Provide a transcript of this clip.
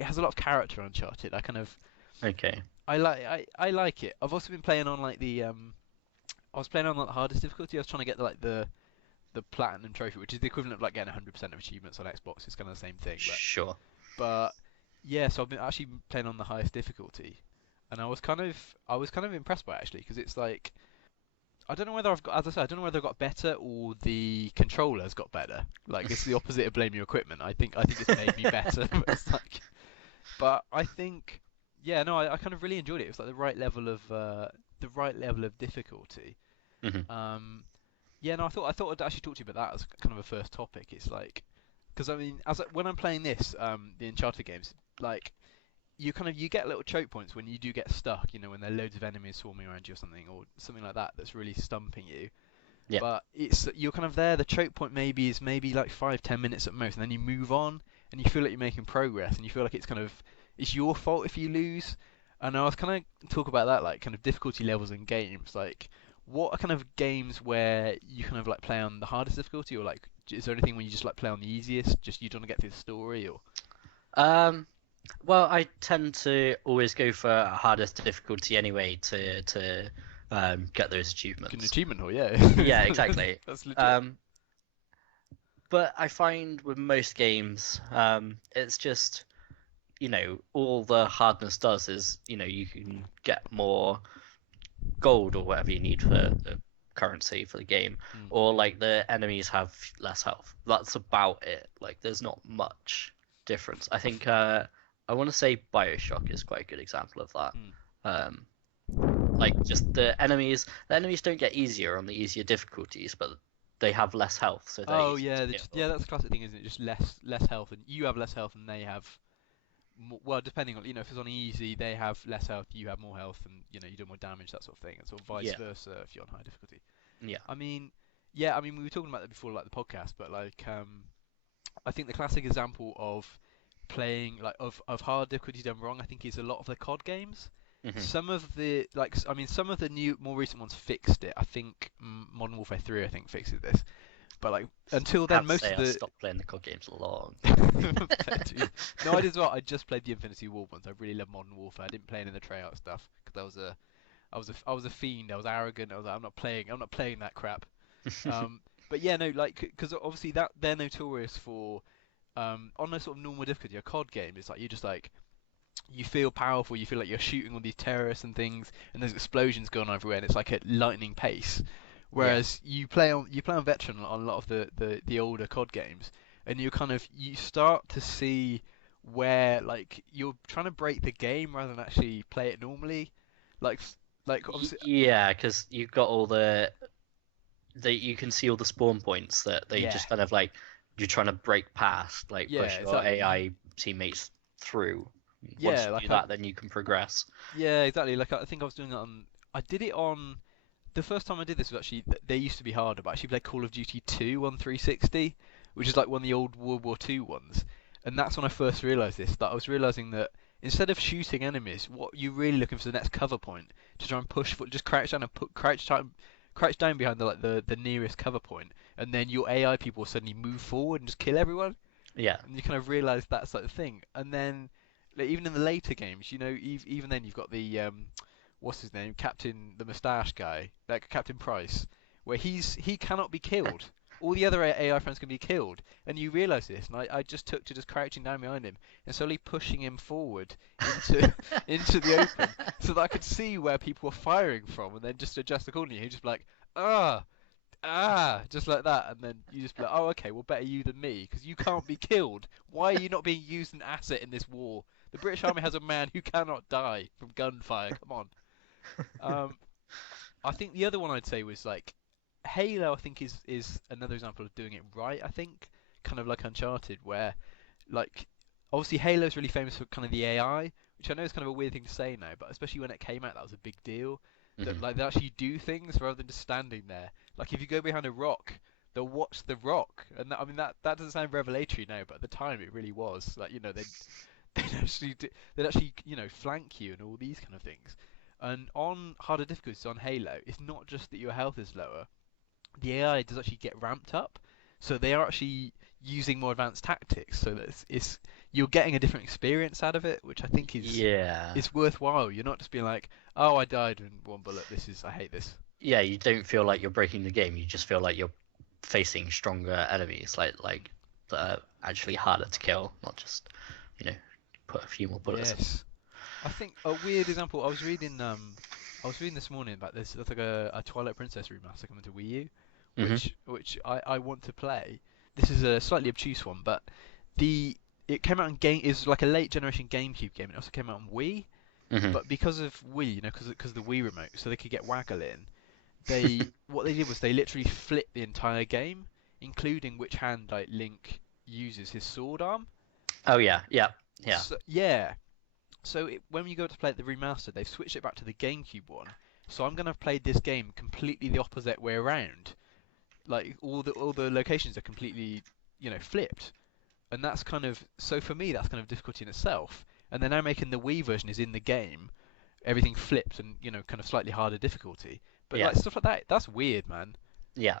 it has a lot of character. Uncharted. Okay. I like it. I've also been playing on like the. I was playing on like, the hardest difficulty. I was trying to get like the platinum trophy, which is the equivalent of like getting 100% of achievements on Xbox. It's kind of the same thing, Sure. but yeah. So I've been actually playing on the highest difficulty, and I was kind of impressed by it actually because it's like I don't know whether I've got, as I said, I don't know whether I got better or the controllers got better. Like it's the opposite of blame your equipment. I think it's made me better. But it's like, but I think, yeah, no, I kind of really enjoyed it. It was like the right level of difficulty. Hmm. Um, yeah, no, I thought I'd actually talk to you about that as kind of a first topic. It's like, because I mean, when I'm playing this, the Uncharted games, like you get little choke points when you do get stuck. You know, when there are loads of enemies swarming around you or something like that that's really stumping you. Yeah. But it's you're kind of there. The choke point maybe like 5-10 minutes at most, and then you move on, and you feel like you're making progress, and you feel like it's your fault if you lose. And I was kind of talk about that, like kind of difficulty levels in games. Like, what are kind of games where you kind of like play on the hardest difficulty, or like is there anything where you just like play on the easiest, just you don't want to get through the story, or Um, well, I tend to always go for hardest difficulty anyway to get those an achievements. achievement, or yeah, Yeah, exactly. that's legit. Um, but I find with most games, it's just, all the hardness does is, you can get more gold or whatever you need for the currency for the game, Mm. or like the enemies have less health. That's about it. Like, there's not much difference. I think I want to say Bioshock is quite a good example of that. Mm. Um, like just the enemies don't get easier on the easier difficulties, but they have less health, so they're Oh easier yeah, to yeah, kill. that's a classic thing, isn't it? Just less health, and you have less health, and they have more, well, depending on if it's on easy, they have less health, you have more health, and you do more damage, that sort of thing, and sort of vice Yeah, versa if you're on high difficulty. yeah. I mean, yeah, I mean we were talking about that before, like the podcast, but like I think the classic example of playing like of hard difficulty done wrong, I think is a lot of the COD games. Hmm. Some of the I mean, some of the new, more recent ones fixed it. I think Modern Warfare 3, I think, fixes this. But like until I then, have to most say of I the stopped playing the COD games a long time ago. Fair dues. No, I did as well. I just played the Infinity War ones. I really love Modern Warfare. I didn't play any of the Treyarch stuff because I was a fiend. I was arrogant. I was like, I'm not playing that crap. But yeah, no, like because obviously that they're notorious for on a sort of normal difficulty. A COD game is like you just like you feel powerful. You feel like you're shooting all these terrorists and things, and there's explosions going on everywhere, and it's like at lightning pace. Yeah. Whereas you play on veteran on a lot of the older COD games, and you start to see where like you're trying to break the game rather than actually play it normally. Like like obviously Yeah, because you've got all you can see all the spawn points that they yeah just kind of like you're trying to break past, like yeah push your exactly AI teammates through. Once yeah you do like that, then you can progress. yeah exactly like I think I was doing that on I did it on the first time I did this was actually they used to be harder, but I actually played Call of Duty 2 on 360, which is like one of the old World War II ones. And that's when I first realised this. That I was realising that instead of shooting enemies, what you're really looking for is the next cover point to try and push for. Just crouch down and crouch down behind the nearest cover point, and then your AI people will suddenly move forward and just kill everyone. Yeah. And you kind of realise that's like the thing. And then like, even in the later games, even then you've got the what's his name, Captain the Moustache guy, like Captain Price, where he cannot be killed. All the other AI friends can be killed, and you realise this. And I just took to just crouching down behind him and slowly pushing him forward into into the open, so that I could see where people were firing from, and then just adjust accordingly. He'd just be like, ah, just like that, and then you just be like, oh, okay, well, better you than me, because you can't be killed. Why are you not being used an asset in this war? The British Army has a man who cannot die from gunfire. Come on. Um, I think the other one I'd say was like Halo. I think is another example of doing it right. I think kind of like Uncharted, where like obviously Halo's really famous for kind of the AI, which I know is kind of a weird thing to say now, but especially when it came out, that was a big deal. That Hmm. like they actually do things rather than just standing there. Like if you go behind a rock, they'll watch the rock, and I mean that doesn't sound revelatory now, but at the time it really was. Like they'd actually flank you and all these kind of things. And on harder difficulties on Halo, it's not just that your health is lower, the AI does actually get ramped up. So they are actually using more advanced tactics. So that it's you're getting a different experience out of it, which I think Yeah. is worthwhile. You're not just being like, oh, I died in one bullet. I hate this. Yeah, you don't feel like you're breaking the game. You just feel like you're facing stronger enemies, like that are actually harder to kill, not just, you know, put a few more bullets in. Yes. I think a weird example. I was reading this morning about this. There's like a Twilight Princess remaster coming to Wii U, Hmm. which I want to play. This is a slightly obtuse one, but the it came out in game. It's like a late generation GameCube game. It also came out on Wii, Hmm. but because of Wii, because of the Wii remote, so they could get Waggle in. They what they did was they literally flipped the entire game, including which hand like Link uses his sword arm. Oh yeah, yeah, yeah, So yeah, when you go to play the remaster, they've switched it back to the GameCube one. So I'm gonna have played this game completely the opposite way around. Like all the locations are completely, flipped, and that's kind of so for me that's kind of difficulty in itself. And they're now making the Wii version is in the game, everything flipped and kind of slightly harder difficulty. But yeah, like stuff like that, that's weird, man. yeah.